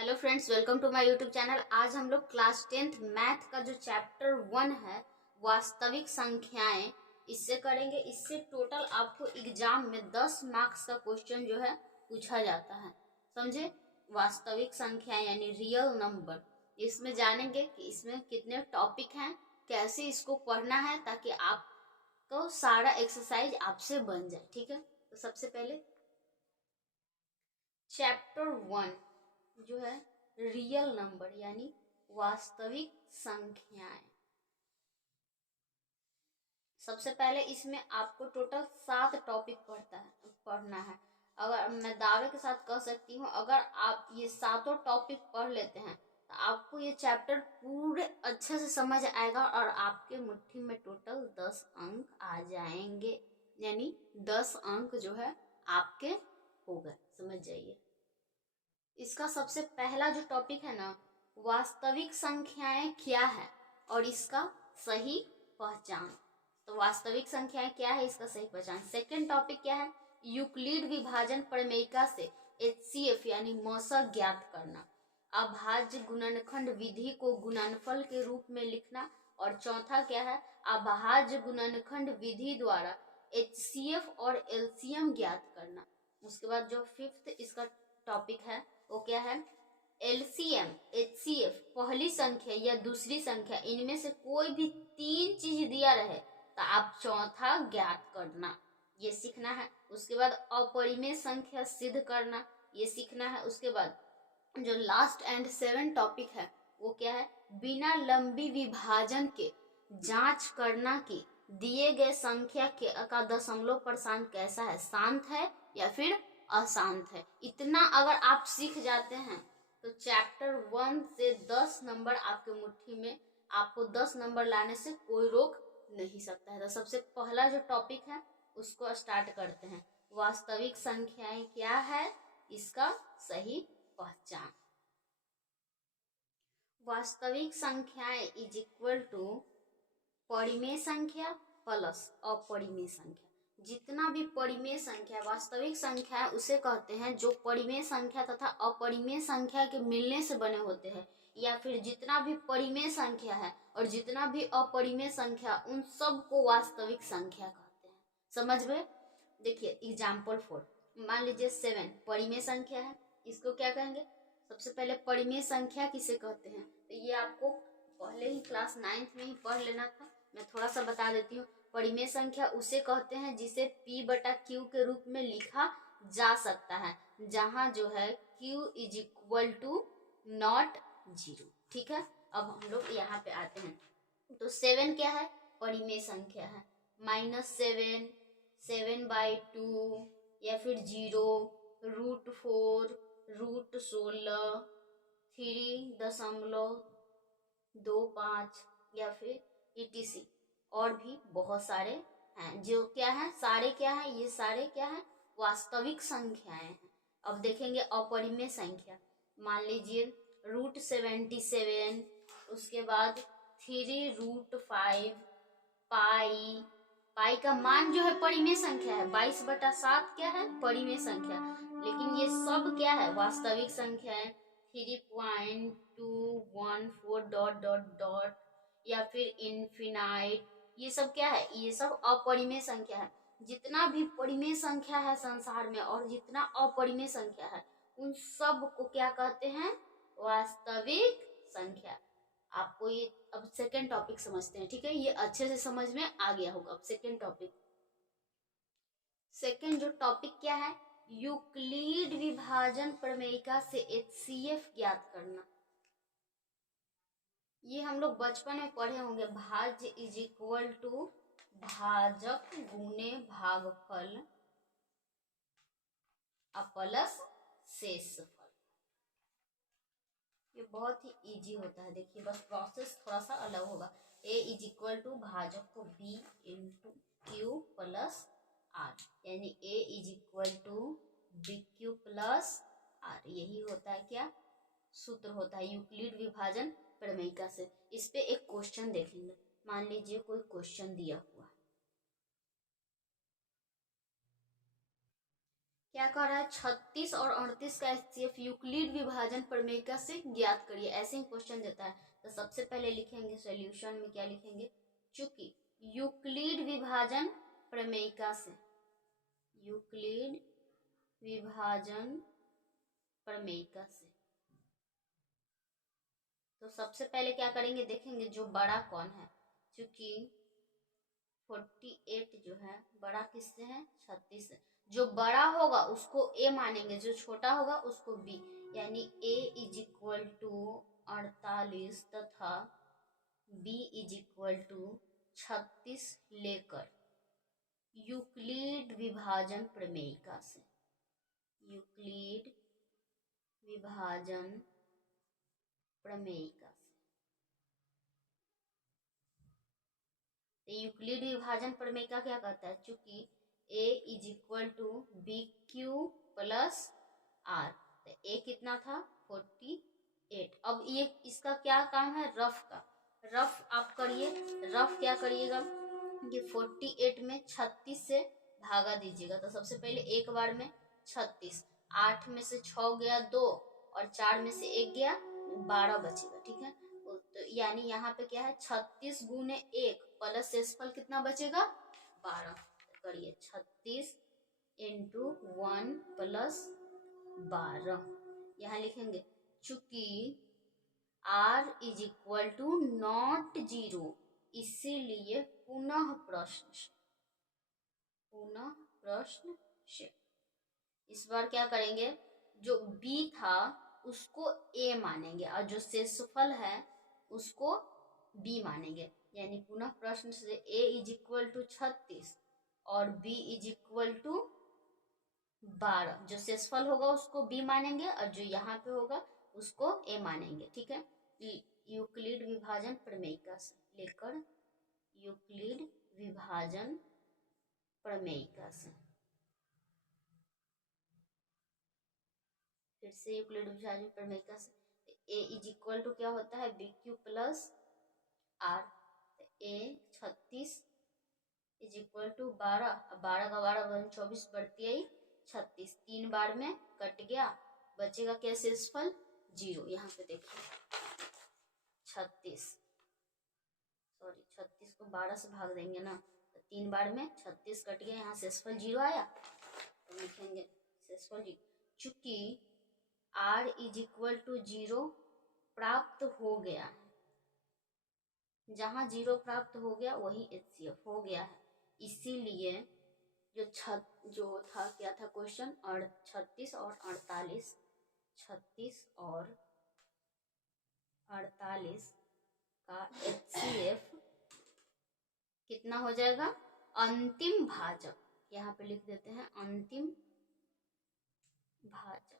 Hello friends, welcome to my YouTube channel. आज हम लोग क्लास 10th मैथ का जो चैप्टर 1 है वास्तविक संख्याएं, इससे करेंगे। इससे टोटल आपको एग्जाम में 10 मार्क्स का क्वेश्चन जो है पूछा जाता है, समझे। वास्तविक संख्याएं यानी रियल नंबर, इसमें जानेंगे कि इसमें कितने टॉपिक हैं, कैसे इसको पढ़ना है ताकि आपको सारा एक्सरसाइज आपसे बन जाए। ठीक है, तो सबसे पहले चैप्टर 1 जो है रियल नंबर यानी वास्तविक संख्याएं। सबसे पहले इसमें आपको टोटल 7 टॉपिक पढ़ना है। अगर मैं दावे के साथ कह सकती हूँ, अगर आप ये सातों टॉपिक पढ़ लेते हैं तो आपको ये चैप्टर पूरे अच्छे से समझ आएगा और आपके मुट्ठी में टोटल 10 अंक आ जाएंगे। यानी 10 अंक जो है आपके हो गए, समझ जाइए। इसका सबसे पहला जो टॉपिक है ना, वास्तविक संख्याएं क्या है और इसका सही पहचान। तो वास्तविक संख्याएं क्या है, इसका सही पहचान। सेकंड टॉपिक क्या है, यूक्लिड विभाजन प्रमेयिका से HCF यानी मौसक ज्ञात करना। अभाज्य गुणनखंड विधि को गुणनफल के रूप में लिखना। और चौथा क्या है, अभाज्य गुणनखंड विधि द्वारा HCF और LCM ज्ञात करना। उसके बाद जो फिफ्थ इसका टॉपिक है वो क्या है, LCM HCF पहली संख्या या दूसरी संख्या, इनमें से कोई भी 3 चीज दिया रहे तो आप चौथा ज्ञात करना, ये सीखना है। उसके बाद अपरिमेय संख्या सिद्ध करना, ये सीखना है। उसके बाद जो लास्ट एंड 7 टॉपिक है वो क्या है, बिना लंबी विभाजन के जांच करना कि दिए गए संख्या का दशमलव प्रसारण कैसा है, शांत है या फिर अशांत है। इतना अगर आप सीख जाते हैं तो चैप्टर 1 से 10 नंबर आपके मुट्ठी में, आपको 10 नंबर लाने से कोई रोक नहीं सकता है। तो सबसे पहला जो टॉपिक है उसको स्टार्ट करते हैं। वास्तविक संख्याएं क्या है, इसका सही पहचान। वास्तविक संख्याएं इज इक्वल टू परिमेय संख्या प्लस अपरिमेय संख्या। जितना भी परिमेय संख्या वास्तविक संख्या है उसे कहते हैं जो परिमेय संख्या तथा अपरिमेय संख्या के मिलने से बने होते हैं, या फिर जितना भी परिमेय संख्या है और जितना भी अपरिमेय संख्या, उन सब को वास्तविक संख्या कहते हैं। समझ गए। देखिए एग्जाम्पल 4, मान लीजिए 7 परिमेय संख्या है, इसको क्या कहेंगे। सबसे पहले परिमेय संख्या किसे कहते हैं, तो ये आपको पहले ही क्लास 9th में ही पढ़ लेना था, मैं थोड़ा सा बता देती हूँ। परिमेय संख्या उसे कहते हैं जिसे P/Q के रूप में लिखा जा सकता है, जहां जो है Q is equal to not 0। ठीक है, अब हम लोग यहाँ पे आते हैं। तो 7 क्या है, परिमेय संख्या है। -7, 7/2 या फिर 0, √4, √16, 3.25 या फिर ETC और भी बहुत सारे हैं। जो क्या है, सारे क्या है, ये सारे क्या है, वास्तविक संख्याएं हैं। अब देखेंगे अपरिमेय संख्या। मान लीजिए √77, उसके बाद 3√5, पाई का मान जो है परिमेय संख्या है। 22/7 क्या है, परिमेय संख्या। लेकिन ये सब क्या है, वास्तविक संख्या है। 3.214 डॉट डॉट डॉट या फिर इनफिनाइट, ये सब क्या है, ये सब अपरिमेय संख्या है। जितना भी परिमेय संख्या है संसार में और जितना अपरिमेय संख्या है, उन सब को क्या कहते हैं, वास्तविक संख्या। आपको ये अब सेकेंड टॉपिक समझते हैं। ठीक है, ये अच्छे से समझ में आ गया होगा। अब सेकेंड टॉपिक, सेकेंड जो टॉपिक क्या है, यूक्लिड विभाजन प्रमेयिका से HCF ज्ञात करना। ये हम लोग बचपन में पढ़े होंगे। भाज्य इज इक्वल टू भाजक गुने भागफल प्लस शेषफल। ये बहुत ही इजी होता है। देखिए बस प्रोसेस थोड़ा सा अलग होगा। A इज इक्वल टू भाजक को B into Q plus R, यानी A is equal to BQ plus R। यही होता है क्या, सूत्र होता है यूक्लिड विभाजन प्रमेयिका से। इस पे एक क्वेश्चन देखेंगे। मान लीजिए कोई क्वेश्चन दिया हुआ, क्या कह रहा है, 36 और 38 का एचसीएफ यूक्लिड विभाजन प्रमेय से ज्ञात करिए। ऐसे ही क्वेश्चन देता है। तो सबसे पहले लिखेंगे सॉल्यूशन में, क्या लिखेंगे, चूंकि यूक्लिड विभाजन प्रमेय से, यूक्लिड विभाजन प्रमेय से, तो सबसे पहले क्या करेंगे, देखेंगे जो बड़ा कौन है, क्योंकि 48 जो है बड़ा किससे है, 36 से। जो बड़ा होगा उसको ए मानेंगे, जो छोटा होगा उसको बी, यानी ए इज इक्वल टू 48 तथा बी इज इक्वल टू 36 लेकर यूक्लिड विभाजन प्रमेय से, यूक्लिड विभाजन प्रमेय से। यूक्लिड विभाजन प्रमेय क्या कहता है, चूंकि a is equal to B Q plus R, तो a कितना था 48। अब ये इसका क्या काम है, रफ का, रफ आप करिए। रफ क्या करिएगा, ये 48 में 36 से भागा दीजिएगा। तो सबसे पहले एक बार में 36, 8 में से 6 गया 2 और 4 में से 1 गया 12 बचेगा, ठीक है। तो यानी यहाँ पे क्या है, 36 गुने 1 प्लस शेषफल कितना बचेगा 12। तो करिए 36 इंटू 1 प्लस 12, यहाँ लिखेंगे चूंकि r is equal to not 0, इसीलिए पुनः प्रश्न से इस बार क्या करेंगे, जो b था उसको a मानेंगे और जो शेषफल है उसको b मानेंगे। यानी पुनः प्रश्न से a इज इक्वल टू 36 और b इज इक्वल टू 12, जो शेषफल होगा उसको b मानेंगे और जो यहाँ पे होगा उसको a मानेंगे, ठीक है। यूक्लिड विभाजन प्रमेय से लेकर यूक्लिड विभाजन प्रमेय से, फिर से यूक्लिड विभाजन प्रमेय से a इज इक्वल टू क्या होता है, B Q plus R, a 36 is equal to 12, 12 का 12 24 बढ़ती आई 36, 3 बार में कट गया, बचेगा क्या शेषफल 0। यहाँ पे देखिए 36 को 12 से भाग देंगे ना, तो 3 बार में 36 कट गया, यहाँ शेषफल 0 आया। तो लिखेंगे शेषफल 0, चूंकि r इज इक्वल टू 0 प्राप्त हो गया है, जहां 0 प्राप्त हो गया वही एचसीएफ हो गया है, इसीलिए जो था क्या था क्वेश्चन, और 36 और 48, 36 और 48 का एचसीएफ कितना हो जाएगा, अंतिम भाजक, यहाँ पे लिख देते हैं अंतिम भाजक।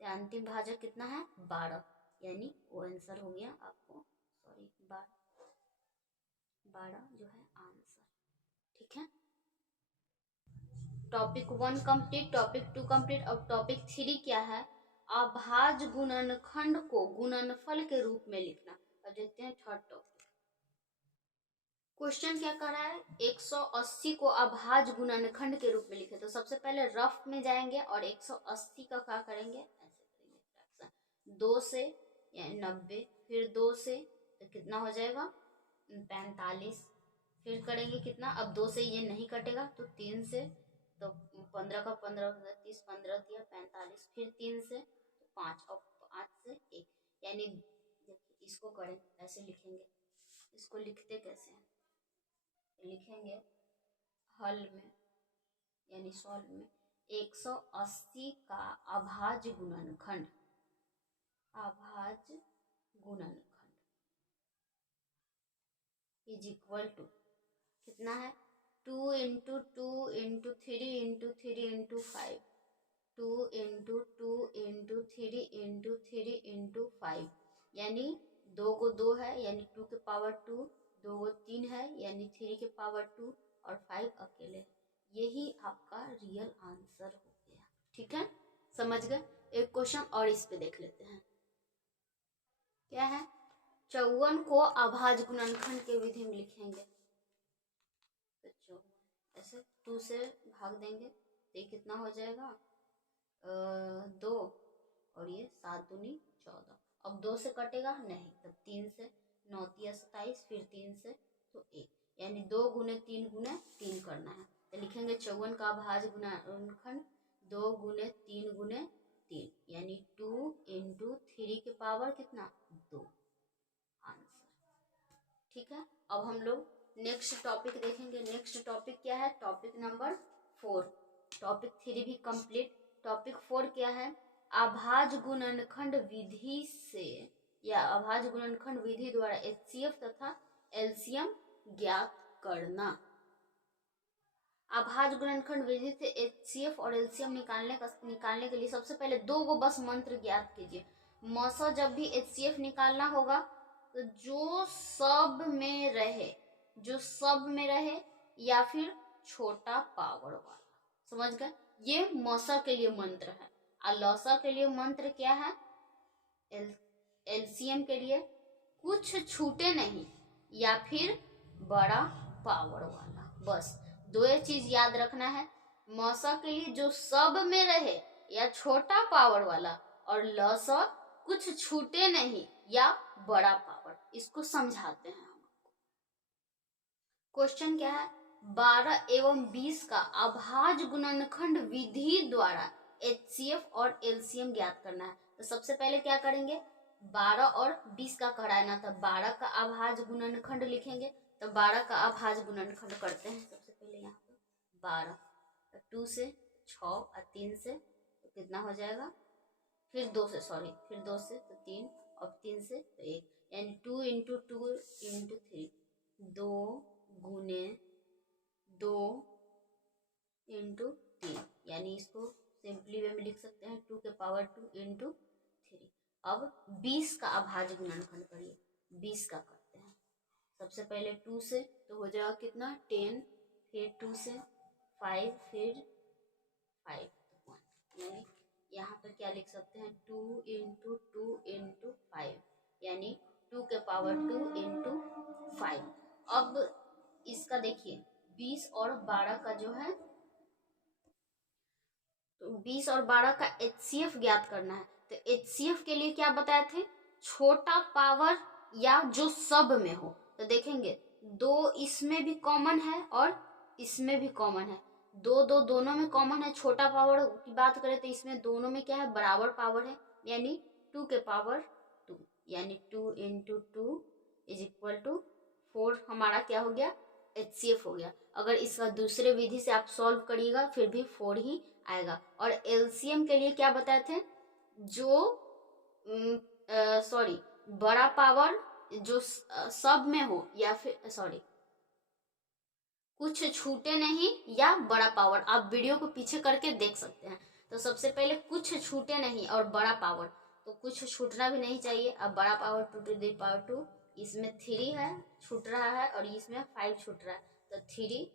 तो अंतिम भाजक कितना है 12, यानी वो आंसर हो गया आपको, सॉरी 12 जो है आंसर, ठीक है। Topic 1 complete, topic 2 complete. अब टॉपिक 3 क्या है, अभाज्य गुणनखंड को गुणनफल के रूप में लिखना। अब देखते हैं थर्ड टॉपिक। क्वेश्चन क्या कर रहा है, 180 को अभाज्य गुणनखंड के रूप में लिखे। तो सबसे पहले रफ में जाएंगे और 180 का क्या करेंगे, ऐसे करेंगे 2 से यानी 90, फिर 2 से तो कितना हो जाएगा 45, फिर करेंगे कितना, अब 2 से ये नहीं कटेगा तो 3 से, तो 15 का 15 30, 15 दिया 45, फिर 3 से तो 5 और 5 से 1, यानी इसको करें ऐसे लिखेंगे। इसको लिखते कैसे हैं, लिखेंगे हल में यानी सॉल्व में 180 का अभाज्य गुणनखंड, अभाज्य गुणनखंड इज इक्वल टू कितना है 2 into 2 into 3 into 3 into 5, 2 into 2 into 3 into 3 into 5, यानी 2 को 2 है यानी 2 के पावर 2, 2 को 3 है यानी 3 के पावर 2 और 5 अकेले है। यही आपका रियल आंसर हो गया, ठीक है, समझ गए। एक क्वेश्चन और इस पे देख लेते हैं, क्या है, 54 को अभाज्य गुणनखंड के विधि में लिखेंगे। तो 54 ऐसे 2 से भाग देंगे तो ये कितना हो जाएगा 2 और ये 7 दूनी 14। अब 2 से कटेगा नहीं, तब 3 से, 9 तिया 27, फिर 3 से तो 1, यानी 2 गुने 3 गुने 3 करना है। तो लिखेंगे 54 का अभाज्य गुणनखंड 2 गुने 3 गुने 3, यानी 2 इंटू 3 के पावर कितना 2 आंसर। ठीक है, अब हम लोग नेक्स्ट टॉपिक देखेंगे। नेक्स्ट टॉपिक क्या है, टॉपिक नंबर 4। टॉपिक 3 भी कंप्लीट। टॉपिक 4 क्या है, अभाज्य गुणनखंड विधि से या अभाज्य गुणनखंड विधि द्वारा एचसीएफ तथा एलसीएम ज्ञात करना। अभाज्य गुणनखंड विधि से एचसीएफ और एलसीएम निकालने के लिए सबसे पहले 2 गो बस मंत्र ज्ञात कीजिए। मौसा जब भी एचसीएफ निकालना होगा तो जो सब में रहे या फिर छोटा पावर वाला, समझ गए, ये मौसा के लिए मंत्र है। और लौसा के लिए मंत्र क्या है, एलसीएम के लिए कुछ छूटे नहीं या फिर बड़ा पावर वाला। बस 2 चीज याद रखना है, मौसा के लिए जो सब में रहे या छोटा पावर वाला, और लौसा कुछ छूटे नहीं या बड़ा पावर। इसको समझाते हैं हम। क्वेश्चन क्या है, 12 एवं 20 का अभाज्य गुणनखंड विधि द्वारा एचसीएफ और एलसीएम ज्ञात करना है। तो सबसे पहले क्या करेंगे, 12 और 20 का कराना था, 12 का अभाज्य गुणनखंड लिखेंगे। तो 12 का अभाज्य गुणनखंड करते हैं। सबसे पहले यहाँ पे 12, 2 से 6 और 3 से तो कितना हो जाएगा, फिर 2 से तो 3 और 3 से तो 1, यानी 2 इंटू 2 इंटू 3, 2 गुने 2 इंटू 3, यानी इसको सिंपली वे में लिख सकते हैं 2 के पावर 2 इंटू 3। अब 20 का अभाज्य गुणनखंड करिए, 20 का करते हैं। सबसे पहले 2 से तो हो जाएगा कितना 10, फिर 2 से 5, फिर 5 तो 1, यानी यहाँ पर क्या लिख सकते हैं 2 इंटू 2 इंटू 5, यानी 2 के पावर 2 इंटू 5। अब इसका देखिए 20 और 12 का जो है, तो 20 और 12 का एचसीएफ ज्ञात करना है। तो एचसीएफ के लिए क्या बताए थे, छोटा पावर या जो सब में हो। तो देखेंगे 2 इसमें भी कॉमन है और इसमें भी कॉमन है, 2 दोनों में कॉमन है। छोटा पावर की बात करें तो इसमें दोनों में क्या है, बराबर पावर है, यानी 2 के पावर 2, यानी 2 इंटू 2 इज इक्वल टू 4। हमारा क्या हो गया, एचसीएफ हो गया। अगर इसका दूसरे विधि से आप सॉल्व करिएगा फिर भी 4 ही आएगा। और एलसीएम के लिए क्या बताए थे, जो बड़ा पावर जो सब में हो या फिर कुछ छूटे नहीं या बड़ा पावर। आप वीडियो को पीछे करके देख सकते हैं। तो सबसे पहले कुछ छूटे नहीं और बड़ा पावर, तो कुछ छूटना भी नहीं चाहिए। अब बड़ा पावर 2 टू द पावर 2, इसमें 3 है छूट रहा है और इसमें 5 छूट रहा है, तो 3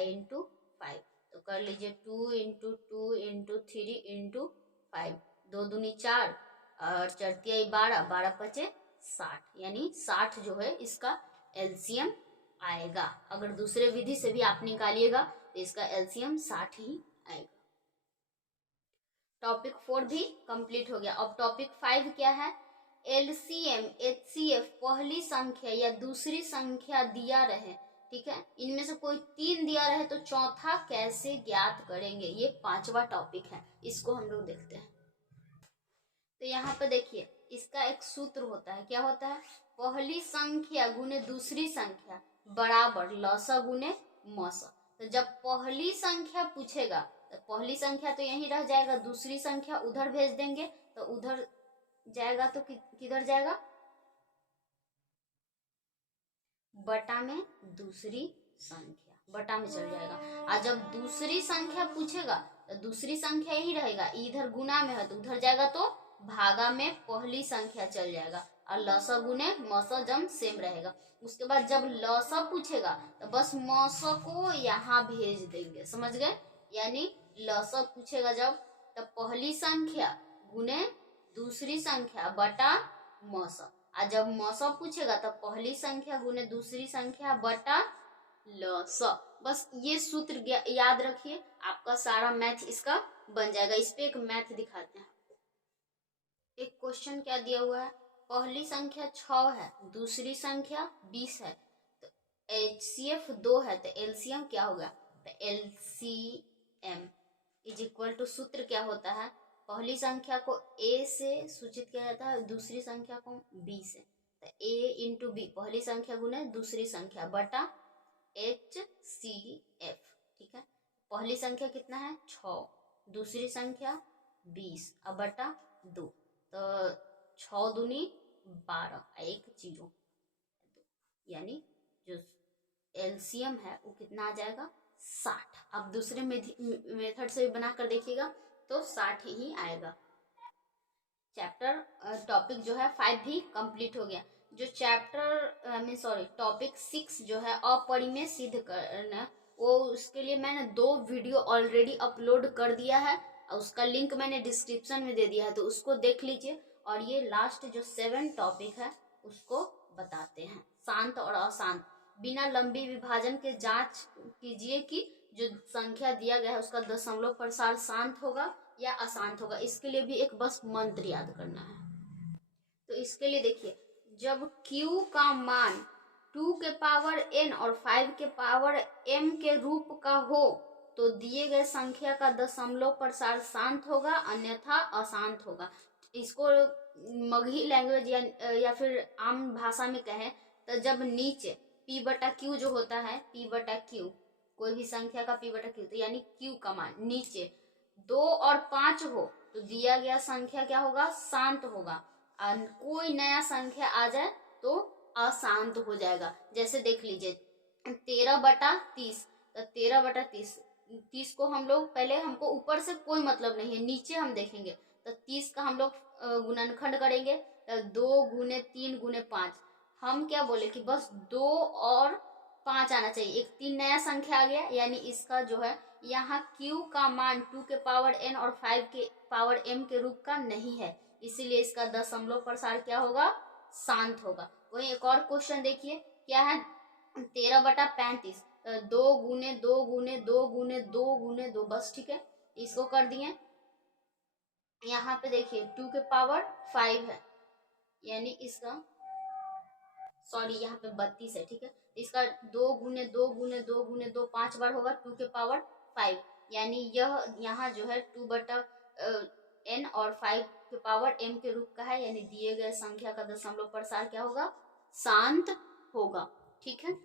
इंटू 5। तो कर लीजिए 2 इंटू 2 इंटू 3 इंटू 5, 2 दूनी 4 और 4 12, 12 पचे 60, यानी 60 जो है इसका एलसीएम आएगा। अगर दूसरे विधि से भी आप निकालिएगा तो इसका एलसीएम 60 ही आएगा। टॉपिक 4 भी कंप्लीट हो गया। अब टॉपिक 5 क्या है, एलसीएम एचसीएफ पहली संख्या या दूसरी संख्या दिया रहे, ठीक है, इनमें से कोई 3 दिया रहे तो चौथा कैसे ज्ञात करेंगे, ये 5वां टॉपिक है। इसको हम लोग देखते हैं। तो यहाँ पे देखिए इसका एक सूत्र होता है, क्या होता है, पहली संख्या गुने दूसरी संख्या बराबर लौसा गुने मौसा। तो जब पहली संख्या पूछेगा तो पहली संख्या तो यहीं रह जाएगा, दूसरी संख्या उधर भेज देंगे तो उधर जाएगा, तो किधर जाएगा, बटा में दूसरी संख्या, बटा में चल जाएगा। और जब दूसरी संख्या पूछेगा तो दूसरी संख्या यही रहेगा, इधर गुना में है तो उधर जाएगा, तो भागा में पहली संख्या चल जाएगा। और लौसा गुने मौसा जम सेम रहेगा। उसके बाद जब लौसा पूछेगा तो बस मौसा को यहाँ भेज देंगे, समझ गए, यानी लौसा पूछेगा जब, तब पहली संख्या गुने दूसरी संख्या बटा मौसा। और जब मौसा पूछेगा तब पहली संख्या गुने दूसरी संख्या बटा लौसा। बस ये सूत्र याद रखिए, आपका सारा मैथ इसका बन जाएगा। इस पे एक मैथ दिखाते हैं। एक क्वेश्चन क्या दिया हुआ है, पहली संख्या 6 है, दूसरी संख्या 20 है, तो HCF 2 है, तो एलसीएम क्या होगा, तो LCM इज इक्वल टू, सूत्र क्या होता है, पहली संख्या को A से सूचित किया जाता है, दूसरी संख्या को B से, तो A इंटू B, पहली संख्या गुने दूसरी संख्या बटा HCF, ठीक है। पहली संख्या कितना है 6, दूसरी संख्या 20 अब बटा 2, तो 6 दूनी 12, 1 0, यानी जो एलसीएम है वो कितना आ जाएगा 60। अब दूसरे मेथड से भी बना कर देखिएगा तो 60 ही आएगा। चैप्टर टॉपिक जो है 5 भी कंप्लीट हो गया। जो चैप्टर टॉपिक 6 जो है अपरिमेय सिद्ध करना, वो उसके लिए मैंने 2 वीडियो ऑलरेडी अपलोड कर दिया है और उसका लिंक मैंने डिस्क्रिप्शन में दे दिया है, तो उसको देख लीजिए। और ये लास्ट जो 7 टॉपिक है उसको बताते हैं, शांत और अशांत। बिना लंबी विभाजन के जांच कीजिए कि जो संख्या दिया गया है उसका दशमलव प्रसार शांत होगा या अशांत होगा। इसके लिए भी एक बस मंत्र याद करना है। तो इसके लिए देखिए, जब Q का मान 2 के पावर n और 5 के पावर m के रूप का हो तो दिए गए संख्या का दशमलव प्रसार शांत होगा अन्यथा अशांत होगा। इसको मगही लैंग्वेज या फिर आम भाषा में कहें तो जब नीचे P बटा Q जो होता है, P बटा Q, कोई भी संख्या का P बटा Q, तो यानी Q का मान नीचे 2 और 5 हो तो दिया गया संख्या क्या होगा, शांत होगा। कोई नया संख्या आ जाए तो अशांत हो जाएगा। जैसे देख लीजिए 13 बटा 30, तो 13 बटा 30 को हम लोग पहले, हमको ऊपर से कोई मतलब नहीं है, नीचे हम देखेंगे तो 30 का हम लोग गुणनखंड करेंगे तो 2 गुने 3 गुने 5। हम क्या बोले कि बस 2 और 5 आना चाहिए, एक 3 नया संख्या आ गया, यानी इसका जो है यहाँ Q का मान 2 के पावर n और 5 के पावर m के रूप का नहीं है, इसीलिए इसका दशमलव प्रसार क्या होगा, शांत होगा। वही एक और क्वेश्चन देखिए, क्या है 13 बटा 35, 2 गुने 2 गुने 2 गुने 2 गुने 2, बस ठीक है, इसको कर दिए। यहाँ पे देखिए 2 के पावर 5 है, यानी इसका यहाँ पे 32 है, ठीक है, इसका 2 गुने 2 गुने 2 गुने 2 5 बार होगा 2 के पावर 5, यानी यह यहाँ जो है 2 बटा n और 5 के पावर m के रूप का है, यानी दिए गए संख्या का दशमलव प्रसार क्या होगा, शांत होगा, ठीक है।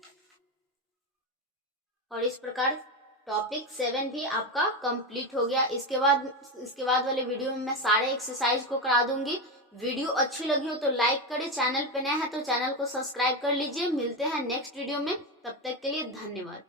और इस प्रकार टॉपिक 7 भी आपका कंप्लीट हो गया। इसके बाद वाले वीडियो में मैं सारे एक्सरसाइज को करा दूंगी। वीडियो अच्छी लगी हो तो लाइक करें, चैनल पे नया है तो चैनल को सब्सक्राइब कर लीजिए। मिलते हैं नेक्स्ट वीडियो में, तब तक के लिए धन्यवाद।